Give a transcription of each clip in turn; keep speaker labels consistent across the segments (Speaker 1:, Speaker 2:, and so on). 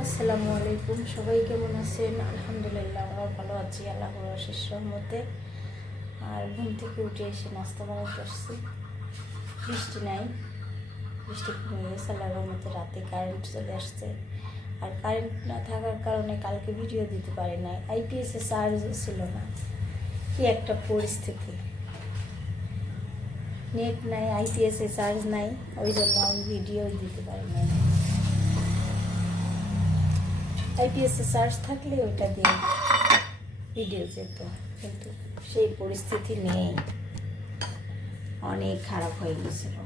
Speaker 1: আসসালামু আলাইকুম। সবাই কেমন আছেন? আলহামদুলিল্লাহ আমরা ভালো আছি আল্লাহ শেষ রহমতে। আর ঘুম থেকে উঠে এসে নাস্তা বানাতে আসছি। বৃষ্টি নাই। বৃষ্টি কমে গেছে আল্লাহ রহমতে রাতে কারেন্ট চলে আসছে। আর কারেন্ট না থাকার কারণে কালকে ভিডিও দিতে পারি নাই। আইপিএসে চার্জও ছিল না। কি একটা পরিস্থিতি। নেট নাই আইপিএসে চার্জ নাই। ওই জন্য আমি ভিডিও দিতে পারি নাই। আইপিএসে চার্জ থাকলে ওইটা দিয়ে ভিডিও যেত, কিন্তু সেই পরিস্থিতি নেই। অনেক খারাপ হয়ে গেছিল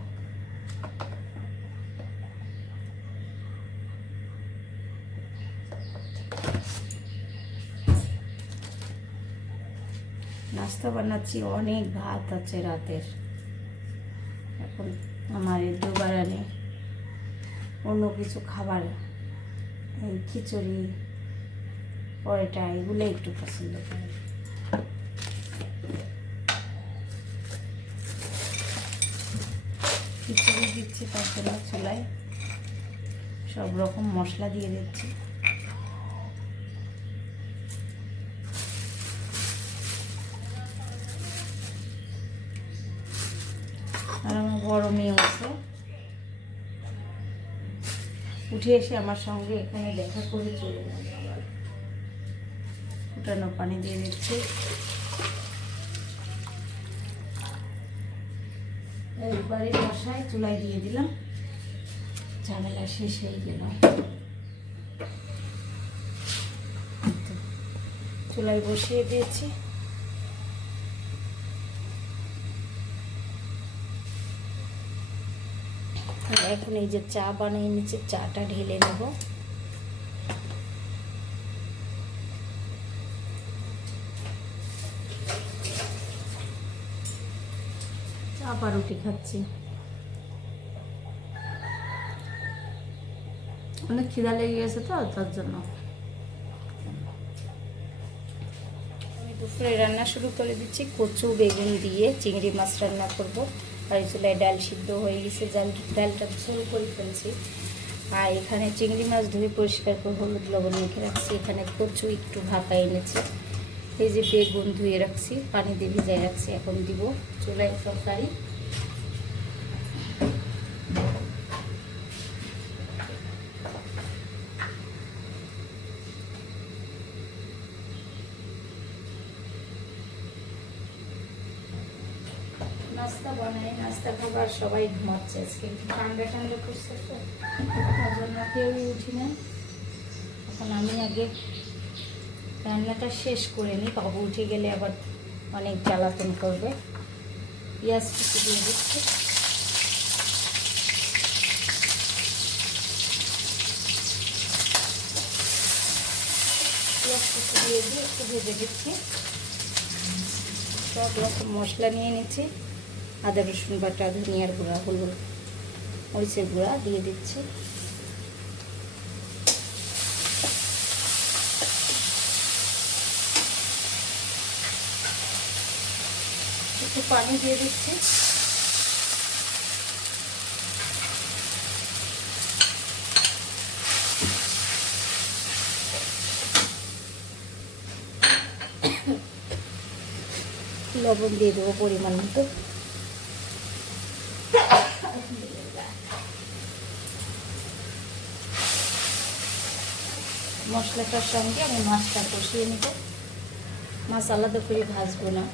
Speaker 1: নাস্তা বানাচ্ছি, অনেক ভাত আছে রাতের। এখন আমার দুবার অন্য কিছু খাবার খিচুড়ি, পরোটা, এগুলো একটু পছন্দ করে। খিচুড়ি দিচ্ছি তার জন্য চুলায়। সব রকম মশলা দিয়ে দিচ্ছি। আর আমার বড় আছে উঠে এসে আমার সঙ্গে এখানে দেখা করে চলে গেল ফুটানো পানি দিয়ে দিচ্ছে। একবারে বসায় চুলায় দিয়ে দিলাম। ঝামেলা শেষ হয়ে গেল। চুলায় বসিয়ে দিয়েছি। এখন এই যে চা বানিয়ে নিচ্ছে চাটা ঢেলে নেব। চা পাউরুটি খাচ্ছি। অনেক খিদা লেগে গেছে তো, তার জন্য। আমি দুপুরে রান্না শুরু করে দিচ্ছি কচু, বেগুন দিয়ে চিংড়ি মাছ রান্না করব। আর চুলায় ডাল সিদ্ধ হয়ে গেছে ডাল ডালটা ঝোল করে ফেলছি। আর এখানে চিংড়ি মাছ ধুয়ে পরিষ্কার করে হলুদ লবণ মেখে রাখছি। এখানে কচু একটু ভাপা এনেছি। এই যে বেগুন ধুয়ে রাখছি, পানি দিয়ে ভিজাই রাখছি, এখন দিব চুলায় তরকারি নাস্তা বানাই খাবার সবাই ঘুমাচ্ছে আজকে। ঠান্ডা ঠান্ডা করছে তো তার জন্য কেউই উঠি না এখন আমি আগে রান্নাটা শেষ করে নিই। বাবু উঠে গেলে আবার অনেক জ্বালাতন করবে। পেঁয়াজ কিছু দিয়ে দিচ্ছি। পেঁয়াজ কুচি দিয়ে দিয়ে একটু ভেজে দিচ্ছি। সব মশলা নিয়ে নিচ্ছি। আদা, রসুন বাটা, ধনিয়ার গুঁড়া, হলুদ মরিচের গুঁড়া দিয়ে দিচ্ছি। একটু পানি দিয়ে দিচ্ছি। লবণ দিয়ে দেবো পরিমাণ মতো। মশলাটার সঙ্গে আমি মাছটা কষিয়ে নেব। মাছ আলাদা করে ভাজবো না।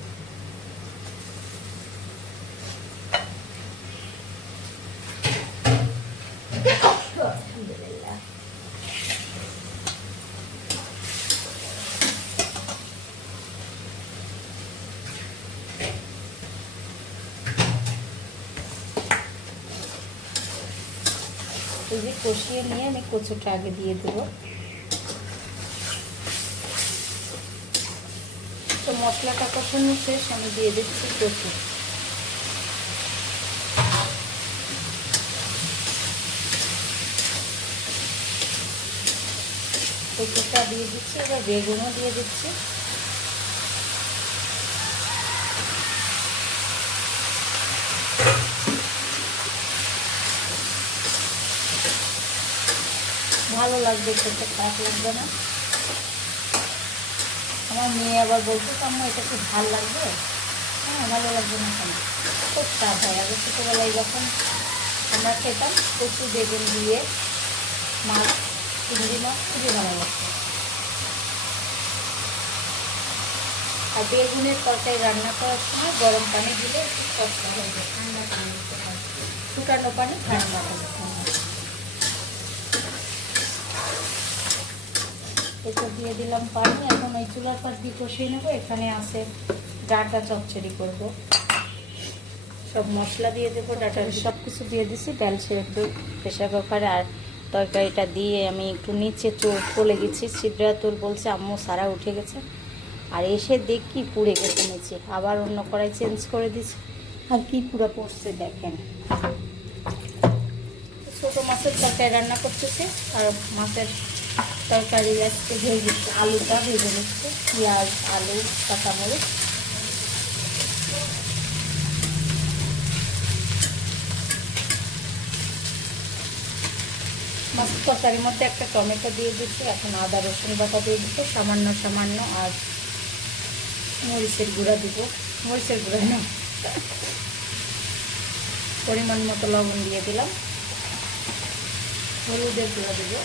Speaker 1: যে কষিয়ে নিয়ে আমি কচুটা আগে দিয়ে দেবো। তো মশলাটা কষানো শেষ, আমি দিয়ে দিচ্ছি কচু। কচুটা দিয়ে দিচ্ছি, এবার বেগুনও দিয়ে দিচ্ছি। ভালো লাগবে খেতে খারাপ লাগবে না। আমার মেয়ে আবার বলতো আম্মা, এটা খুব ভালো লাগবে? হ্যাঁ ভালো লাগবে না কেন? খুব স্বাদ হয়। আগে ছোটোবেলায় যখন আমরা খেতাম, কচু, বেগুন দিয়ে মাছ, চিংড়ি মাছ, খুবই ভালো লাগতো। আর বেগুনের তরকারি রান্না করার সময় গরম পানি দিলে একটু কষ্ট হয়ে। যায় ঠান্ডা পানি দিতে ফুটানো পানি ঠান্ডা পানি। এটা দিয়ে দিলাম পানি এখন ওই চুলার পাশ দিয়ে কষিয়ে নেব এখানে আছে ডাটা চচ্চড়ি করব। সব মশলা দিয়ে দেবো ডাটা সব কিছু। দিয়ে দিছি ডাল সেদ্ধ প্রেশার কুকারে আর তরকারিটা দিয়ে আমি একটু নিচে চোখ চলে গেছি সিদ্ধাতুল বলছে আম্মু সারা উঠে গেছে। আর এসে দেখি পুড়ে গেছে নিচে আবার অন্য কড়াই চেঞ্জ করে দিছি। আর কি পুরো পড়ছে দেখেন। ছোটো মাছের তরকারি রান্না করতেছে আর মাছের তরকারি আজকে ভেজে আলুটা ভেজে নিচ্ছে। পেঁয়াজ, আলু, কাঁচামরিচ। মাছের তরকারির মধ্যে একটা টমেটো দিয়ে দিচ্ছি, এখন আদা, রসুন বাটা দিয়ে দিচ্ছি, সামান্য সামান্য, আর মরিচের গুঁড়া দিব। মরিচের গুঁড়া না। পরিমাণ মতো লবণ দিয়ে দিলাম। হলুদের গুঁড়া দেবো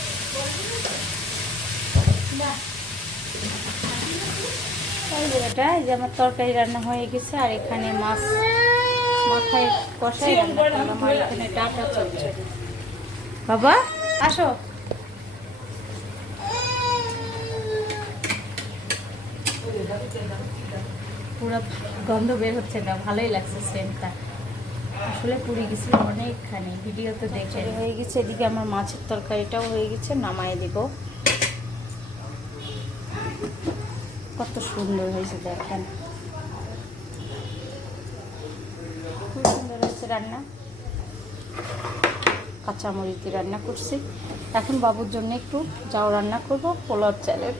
Speaker 1: এই যে এটা এই যে আমার তরকারি রান্না হয়ে গেছে আর এখানে মাছ মাথায় কষাই রান্না এখানে ডাটা চলছে। বাবা? আসো। পুরো গন্ধ বের হচ্ছে না ভালোই লাগছে সেন্টটা আসলে পুড়ে গেছিল অনেকখানি ভিডিওতে দেখে হয়ে গেছে এদিকে আমার মাছের তরকারিটাও হয়ে গেছে নামাই দিব। কত সুন্দর হয়েছে দেখেন। খুব সুন্দর হয়েছে রান্না। কাঁচামরিচ দিয়ে রান্না করছি। এখন বাবুর জন্য একটু যাও রান্না করব পোলাও চালের।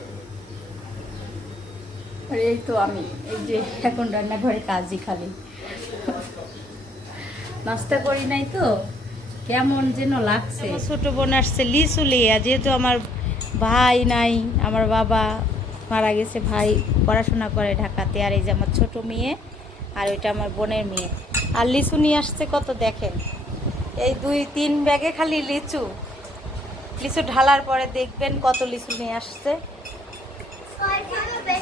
Speaker 1: আর এই তো আমি এই যে এখন রান্নাঘরে কাজই খালি। নাস্তা করি নাই তো। কেমন যেন লাগছে। ছোট বোন আসছে লিচু লিয়া, যেহেতু আমার ভাই নাই, আমার বাবা মারা গেছে, ভাই পড়াশোনা করে ঢাকাতে, আর এই যে আমার ছোট মেয়ে, আর ওইটা আমার বোনের মেয়ে। আর লিচু নিয়ে আসছে কত দেখেন। এই দুই তিন ব্যাগে খালি লিচু। লিচু ঢালার পরে দেখবেন কত লিচু নিয়ে আসছে।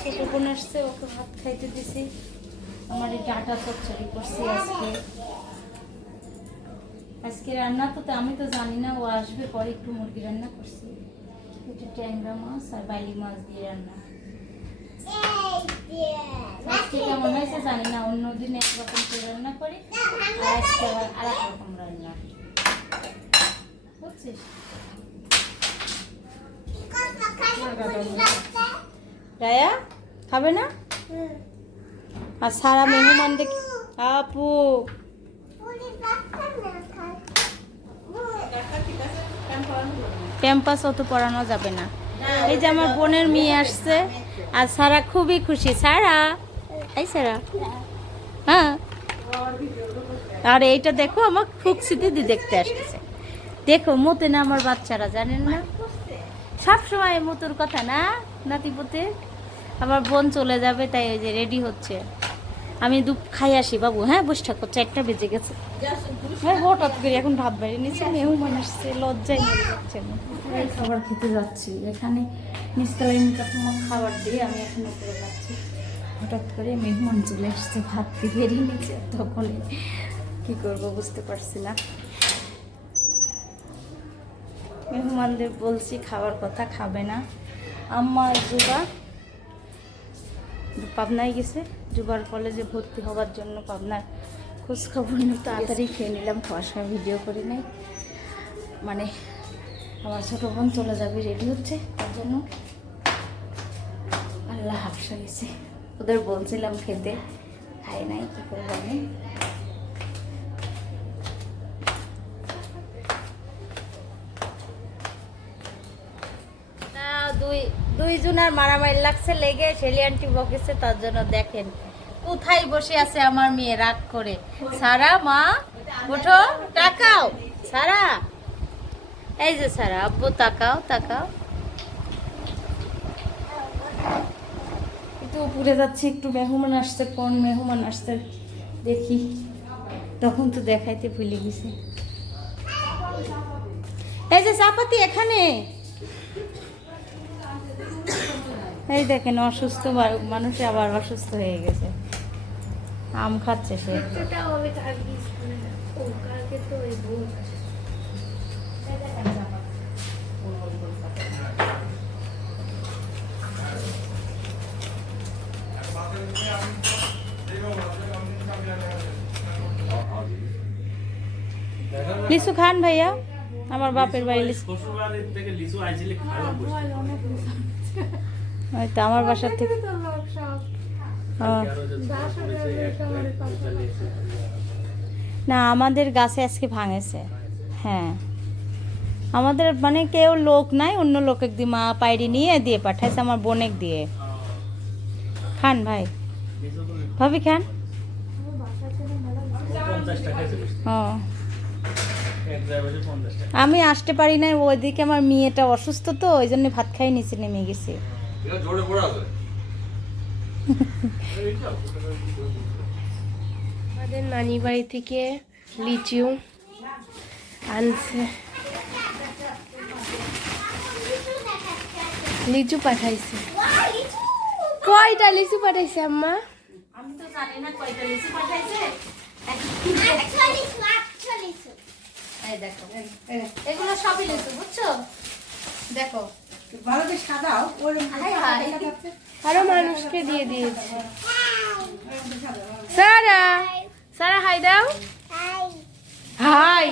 Speaker 1: ছোট বোন আসছে, ওকে ভাত খাইতে দিছি। আমার এই ডাটা চচ্চড়ি করছি আজকে। আজকে রান্না তো আমি তো জানি না ও আসবে পরে একটু মুরগি রান্না করছি। একটু ট্যাংরা মাছ আর বাইলি মাছ দিয়ে রান্না। আজকে কেমন হয়েছে জানি না অন্য দিন একরকম করে রান্না করি আর আজকে আবার আর এক রকম রান্না। বুঝছিস? রায়া খাবে না? আর সারা মেহমান দেখি আপু। ক্যাম্পাস অত পড়ানো যাবে না। এই যে আমার বোনের মেয়ে আসছে, আর সারা খুবই খুশি। সারা? এই সারা? হ্যাঁ। আর এইটা দেখো, আমার ফুকসি দিদি দেখতে আসতেছে। দেখো মতে না আমার বাচ্চারা, জানেন না? সব সময় মতুর কথা না, নাতিপুতে? আমার বোন চলে যাবে, তাই ওই যে রেডি হচ্ছে। আমি দুপ খাই আসি, বাবু হ্যাঁ? বসে থাকো, চারটা বেজে গেছে। হ্যাঁ হঠাৎ করে এখন ভাত বাইরে নিচে মেহমান আসছে, লজ্জায় মরে খাবার খেতে যাচ্ছি। এখানে নিচতলায় নিচে তোমার খাবার দিয়ে আমি এখন উপরে যাচ্ছি। হঠাৎ করে মেহমান চলে আসছে, ভাত দিয়ে নিচে। তখন কী করব বুঝতে পারছি না। মেহমানদের বলছি, খাবার কথা খাবে না। আম্মা জুবা পাবনায় গেছে জুবার কলেজে ভর্তি হওয়ার জন্য পাবনার খোঁজখবর নিয়ে তাড়াতাড়ি খেয়ে নিলাম খাওয়ার সময় ভিডিও করে নেই। মানে আমার ছোটো বোন চলে যাবে রেডি হচ্ছে তার জন্য আল্লাহ হাফসা গেছে। ওদের বলছিলাম খেতে খাই নাই কী করব আমি? না দুই দুইজনের মারামারি লাগছে লেগে শেলি আন্টি বকেছে তার জন্য দেখেন। কোথায় বসে আছে আমার মেয়ে রাগ করে। সারা মা উঠো তাকাও। সারা। এই যে সারা আব্বু তাকাও তাকাও। একটু উপরে যাচ্ছি একটু মেহমান আসছে কোন মেহমান আসছে দেখি। তখন তো দেখাইতে ভুলে গেছি। এই যে চাপাতি এখানে। এই দেখেন অসুস্থ মানুষ আবার অসুস্থ হয়ে গেছে। আম খাচ্ছে সে। লিচু খান ভাইয়া আমার বাপের বাড়ি
Speaker 2: শ্বশুরবাড়ির থেকে লিচু আইছিলে খারাপ
Speaker 1: ওই তো আমার বাসার থেকে। না আমাদের গাছে আজকে ভাঙেছে। হ্যাঁ। আমাদের মানে কেউ লোক নাই অন্য লোক একদিন মা পাইরি নিয়ে দিয়ে পাঠাইছে আমার বোনেক দিয়ে। খান ভাই। ভাবি খান। ও। আমি আসতে পারি না ওইদিকে আমার মেয়েটা অসুস্থ তো ওই জন্য ভাত খাই নিচে নেমে গেছি।
Speaker 3: আমাদের নানি বাড়ি থেকে লিচু আনছে। লিচু পাঠাইছে। কয়টা লিচু পাঠাইছে আম্মা?
Speaker 1: আমি তো জানি না কয়টা লিচু পাঠাইছে। দেখো এগুলো সবই লিচু বুঝছ? দেখো
Speaker 3: আরও মানুষকে দিয়ে দিয়েছে। সারা। সারা হাই দাও। হাই।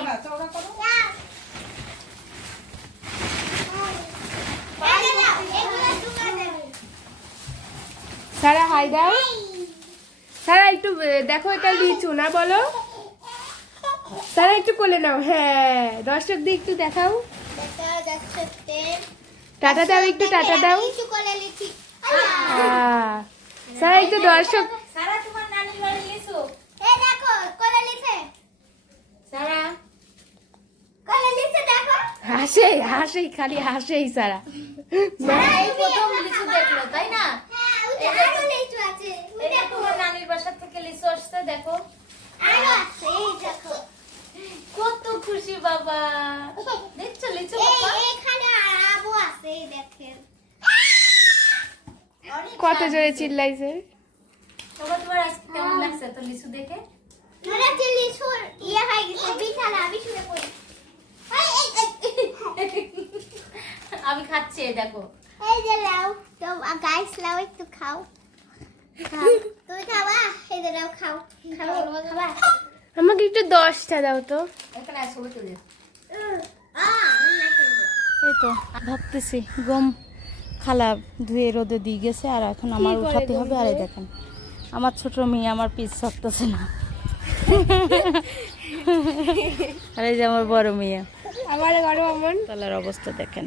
Speaker 3: সারা হাই দাও। সারা একটু দেখো এটা লিচু না বলো? সারা একটু কোলে নাও। হ্যাঁ দর্শক দিয়ে একটু দেখাও। টাটা দাও একটু টাটা দাও। আহ, সারা একটু দর্শক হাসে হাসেই খালি হাসেই সারা।
Speaker 1: তাই না? তোমার নানির বাসা থেকে লিচু দেখো। কত খুশি বাবা। দেখছ লিচু বাবা?
Speaker 3: কত জোরে চিল্লাইছে?
Speaker 1: বাবা তোমার আজকে কেমন লাগছে তো লিচু দেখে? আমি খাচ্ছি এই দেখো।
Speaker 4: গাইস লাও একটু খাও। তুমি খাবা? এই যে নাও খাও। খাও খাবা?
Speaker 3: আমাকে একটু দশটা দাও তো।
Speaker 1: এখানে ছবি তুলে। এই তো ভাবতেছি গম খালা ধুয়ে রোদে দিয়ে গেছে আর এখন আমার উঠাতে হবে। আর দেখেন আমার ছোট মেয়ে আমার পিস ছাড়তেছে না। আর এই যে আমার বড় মেয়ে।
Speaker 3: আমার ঘরে অমন
Speaker 1: তলার অবস্থা দেখেন।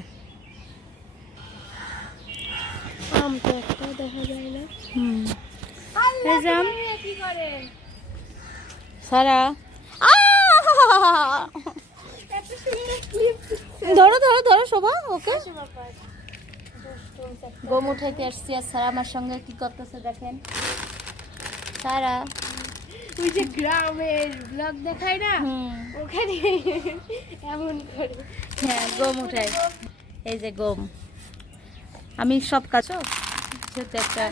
Speaker 3: আম তো একটাও দেখা যায় না।
Speaker 1: হুম। এই যে আম। সারা। ধরো ধরো ধরো শোভা ওকে। গম উঠাইতে আসছি আর সারা আমার সঙ্গে কি করতেছে দেখেন। সারা।
Speaker 3: ওই যে গ্রামের ব্লগ দেখায় না? ওখানে এমন করে।
Speaker 1: হ্যাঁ গম উঠাই। এই যে গম। আমি সব কাজ যেহেতু একটা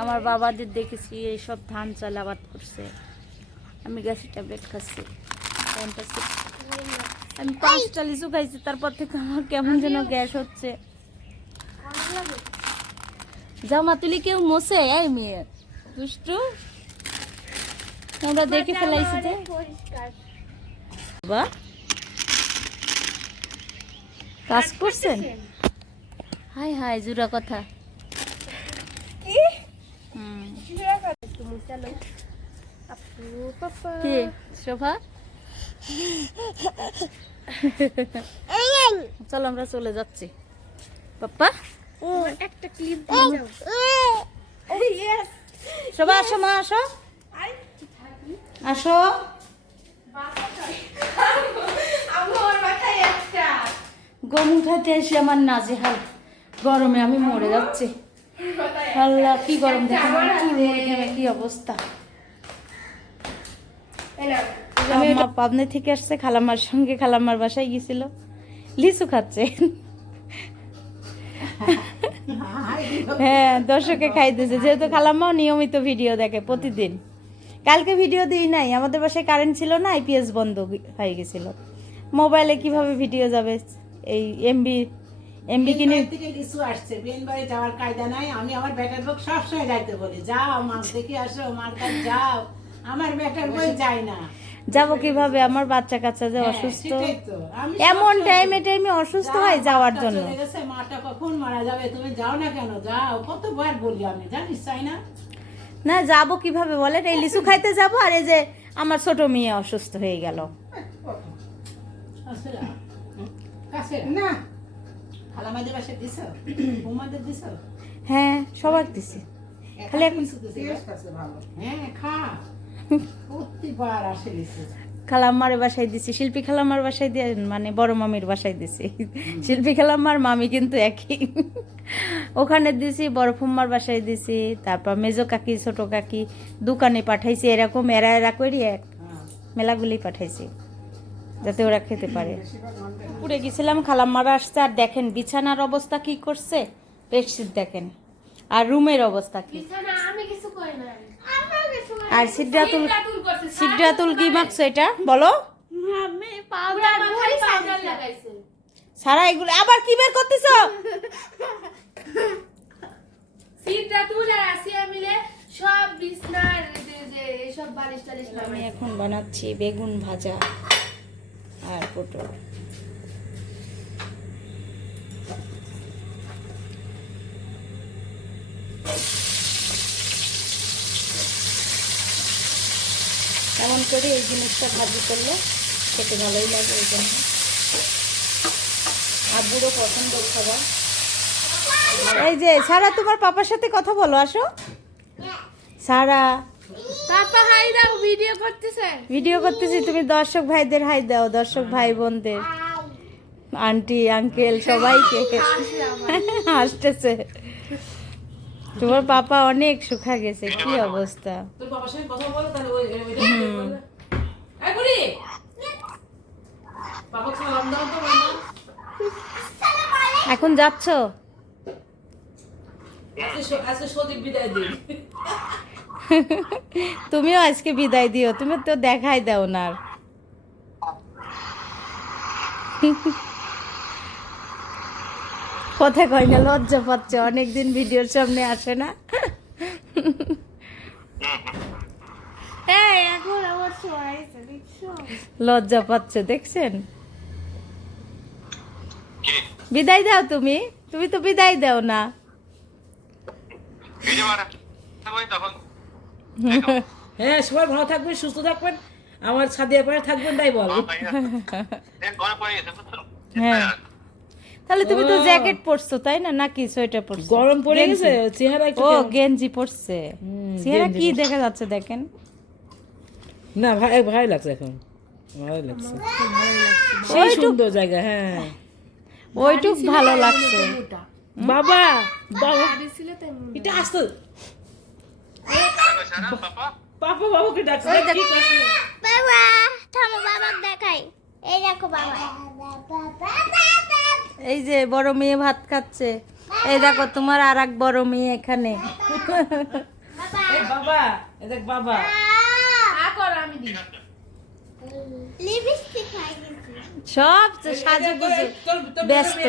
Speaker 1: আমার বাবাদের দেখেছি এই সব ধান চাল আবাদ করছে। আমি গ্যাসের ট্যাবলেট খাচ্ছি। Antacid। আমি পাঁচটা লিচু খাইছি তারপর থেকে আমার কেমন যেন গ্যাস হচ্ছে। জামা তুলি কেউ মোছে? এই মেয়ে দুষ্টু। আমরা দেখে ফেলাইছি যে। বাবা কাজ করছেন? হাই হাই জুরা কথা। হুম।
Speaker 3: তুমি চলো আপু পাপা।
Speaker 1: কি শোভা? চলো আমরা চলে যাচ্ছি। পাপ্পা?
Speaker 3: একটা ক্লিপ
Speaker 1: শোভা আসো মা আসো। আসো। গম উঠাতে এসে আমার নাজেহাল। গরমে আমি মরে যাচ্ছি। আল্লাহ কি গরম দেখে কি অবস্থা। আমি পাবনা থেকে আসছে খালাম্মার সঙ্গে খালাম্মার বাসায় গেছিল লিচু খাচ্ছে। হ্যাঁ দর্শকে খাইতেছে। যেহেতু খালাম্মাও নিয়মিত ভিডিও দেখে প্রতিদিন। কালকে ভিডিও দিই নাই। আমাদের বাসায় কারেন্ট ছিল না আইপিএস বন্ধ হয়ে গেছিল। মোবাইলে কীভাবে ভিডিও যাবে? এই এমবি এমবি কিনে
Speaker 5: লিচু আসছে। বেন বাড়ি যাওয়ার কায়দা নাই। আমি আমার বেটার লোক সবসময় যাইতে বলি যাও মাছ দেখে আসো মার কাছে যাও। আমার বেটার বই যায় না।
Speaker 1: যাব কীভাবে? আমার বাচ্চা কাচ্চা যে
Speaker 5: হ্যাঁ,
Speaker 1: অসুস্থ। এমন টাইমে টাইমে অসুস্থ হয় যাওয়ার জন্য।
Speaker 5: মাটা কখন মারা যাবে? তুমি যাও না কেন? যাও কতবার বলি আমি জানিস তাই না?
Speaker 1: না যাব কীভাবে বলেন এই লিচু খাইতে যাব আর এই যে আমার ছোট মেয়ে অসুস্থ হয়ে গেল।
Speaker 5: না।
Speaker 1: হ্যাঁ সবার দিছি। খালি এখন
Speaker 5: হ্যাঁ খা।
Speaker 1: খালাম্মার বাসায় দিছি শিল্পী খালাম্মার বাসায় দিয়ে মানে বড় মামির বাসায় দিছি। শিল্পী খালাম্মার মামি কিন্তু একই। ওখানে দিছি বড় ফুম্মার বাসায় দিছি তারপর মেজো কাকি ছোট কাকি দোকানে পাঠাইছি এরকম এরা এরা করি এক মেলাগুলি পাঠাইছি যাতে ওরা খেতে পারে। পুরে গেছিলাম খালাম্মারা আসছে আর দেখেন বিছানার অবস্থা কি করছে বেডশিট দেখেন আর রুমের অবস্থা কি?
Speaker 3: আমি কিছু করি না
Speaker 1: আর সিদ্ধাতুল
Speaker 3: সিদ্ধাতুল
Speaker 1: কি মাখছো এটা? বলো।
Speaker 4: আমি
Speaker 3: পুরা
Speaker 4: পাউডার
Speaker 3: মাথায় পাউডার লাগাইছে।
Speaker 1: সারা এগুলো আবার কি বের করতেছো? আমি এখন বানাচ্ছি বেগুন ভাজা আর পটল এমন করে এই জিনিসটা ভাজি করলে খেতে ভালোই লাগে এই জন্য। আর বুড়ো পছন্দ খাবার। এই যে সারা তোমার পাপার সাথে কথা বলো আসো। সারা।
Speaker 3: পাপা হাই দাও ভিডিও করতেছে।
Speaker 1: ভিডিও করতেছি তুমি দর্শক ভাইদের হাই দাও দর্শক ভাই বোনদের। আন্টি আঙ্কেল সবাইকে। হাসতেছে তোমার পাপা অনেক শুকা গেছে কি অবস্থা?
Speaker 5: তোর বাবার সঙ্গে কথা বলো তাহলে ওই। বাবা
Speaker 1: এখন যাচ্ছ? তুমিও আজকে বিদায় দিও তুমি তো দেখাই দাও না আর। কথা কয় না লজ্জা পাচ্ছে অনেকদিন ভিডিওর সামনে আসে না। লজ্জা পাচ্ছে দেখছেন? বিদায় দাও তুমি তুমি তো বিদায় দাও না।
Speaker 5: হ্যাঁ সবাই ভালো থাকবেন সুস্থ থাকবেন আমার সাদিয়া পায়ে থাকবেন তাই বল।
Speaker 1: হ্যাঁ। তাহলে তুমি তো জ্যাকেট পরছো তাই না? নাকি সোয়েটার পরছো?
Speaker 5: গরম পড়ে গেছে চেহারা একটু
Speaker 1: ও গেঞ্জি পরছে। চেহারা কি দেখা যাচ্ছে দেখেন?
Speaker 5: না ভাই ভালো লাগছে এখন। ভালো লাগছে। সেই সুন্দর জায়গা হ্যাঁ।
Speaker 1: ওইটুক ভালো লাগছে।
Speaker 5: বাবা বাবা। এটা আসতো। পাপা বাবুকে ডাকছে। কি করছে?
Speaker 4: বাবা থামো বাবা দেখাই। এই দেখো বাবা বাবা বাবা।
Speaker 1: এই যে বড় মেয়ে ভাত খাচ্ছে। এই দেখো তোমার আর এক বড় মেয়ে এখানে।
Speaker 5: এই বাবা এই দেখ বাবা।
Speaker 3: আমি
Speaker 4: লিপস্টিক
Speaker 1: সব সাজু গুজু ব্যস্ত।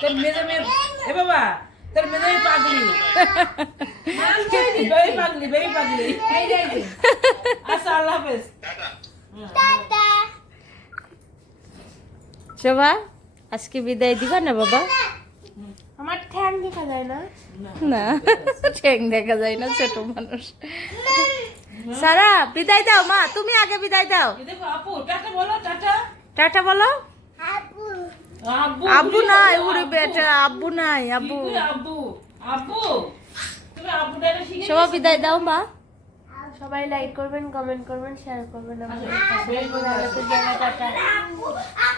Speaker 5: তোর মেজো মেয়ে এ বাবা তোর মেজো পাগলি। বেবি পাগলি বেবি পাগলি।
Speaker 3: এই যে,
Speaker 5: আচ্ছা আল্লাহ হাফেজ।
Speaker 4: টাটা।
Speaker 1: শোভা আজকে বিদায় দিবা না বাবা?
Speaker 3: আমার ঠ্যাং দেখা যায় না।
Speaker 1: না ঠ্যাং দেখা যায় না ছোট মানুষ। সারা বিদায় দাও মা তুমি আগে বিদায় দাও।
Speaker 5: এই দেখো আপু টাটা বলো টাটা।
Speaker 1: টাটা বলো।
Speaker 4: আপু
Speaker 5: আব্বু
Speaker 1: নাই উড়ে বেটা আব্বু নাই আব্বু।
Speaker 5: আব্বু? আব্বু
Speaker 1: শোভা বিদায় দাও মা।
Speaker 3: সবাই লাইক করবেন কমেন্ট করবেন শেয়ার করবেন আমাদের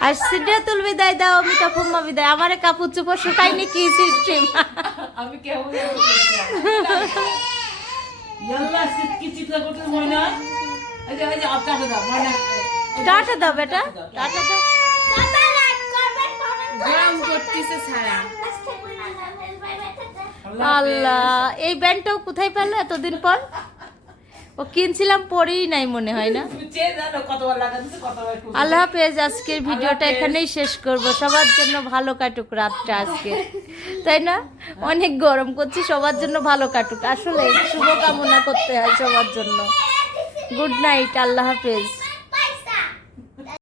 Speaker 1: আর সিদ্ধাতুল বিদায় দাও আমি কাপুম্মা বিদায়। আমারে কাপড় চোপড় শুকাইনি কি সিস্টেম
Speaker 5: আমি কেমন ইয়াল্লা সিটকি চিৎকার করতে ময়না। এই যে আপনাকে দাও ময়না।
Speaker 1: টাটা দাও বেটা। টাটা দাও
Speaker 3: গরম
Speaker 1: আল্লাহ এই ব্যান্ডটাও কোথায় পেল এতদিন পর? ও কিনছিলাম পরেই নাই মনে হয় না। আল্লাহ হাফেজ আজকের ভিডিওটা এখানেই শেষ করব। সবার জন্য ভালো কাটুক রাতটা আজকে। তাই না? অনেক গরম করছি সবার জন্য ভালো কাটুক। আসলে শুভকামনা করতে হয় সবার জন্য। গুড নাইট আল্লাহ হাফেজ।